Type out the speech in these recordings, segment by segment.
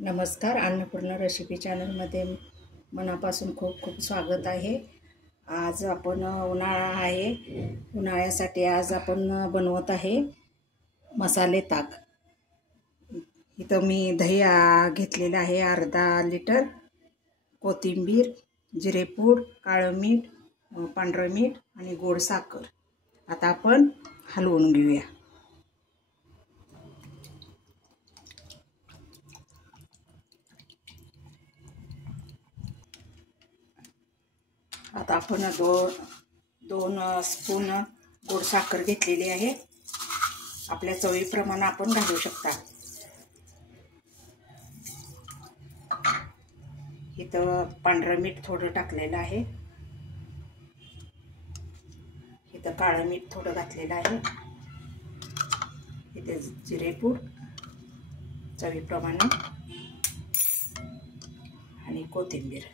नमस्कार, अन्नपूर्णा रेसिपी चॅनलमध्ये मनापासून खूप खूप स्वागत आहे। आज आपण उन्हाळा आहे, उन्हाळ्यासाठी आज आपण बनवत आहे मसाले ताक। इथं मी दही घेतलेलं आहे अर्धा लिटर, कोथिंबीर, जिरेपूड, काळं मीठ, पांढरं मीठ आणि गोड साखर। आता आपण हलवून घेऊया। आता आपण दोन स्पून गोड साखर घेतलेली आहे। आपल्या चवीप्रमाणे आपण घालू शकता। इथं पांढरं मीठ थोडं टाकलेलं आहे, इथं काळं मीठ थोडं घातलेलं आहे, इथे जिरेपूड चवीप्रमाणे आणि कोथिंबीर।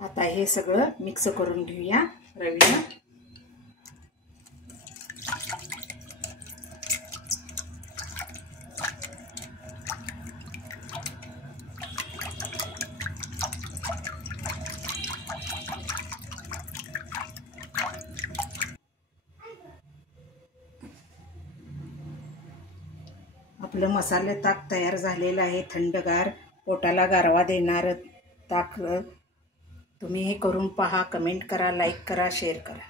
आता हे सगळं मिक्स करून घेऊया रवीला। आपलं मसाले ताक तयार झालेलं आहे। थंडगार, पोटाला गारवा देणारं ताक। तुम्ही हे करून पहा, कमेंट करा, लाईक करा, शेअर करा।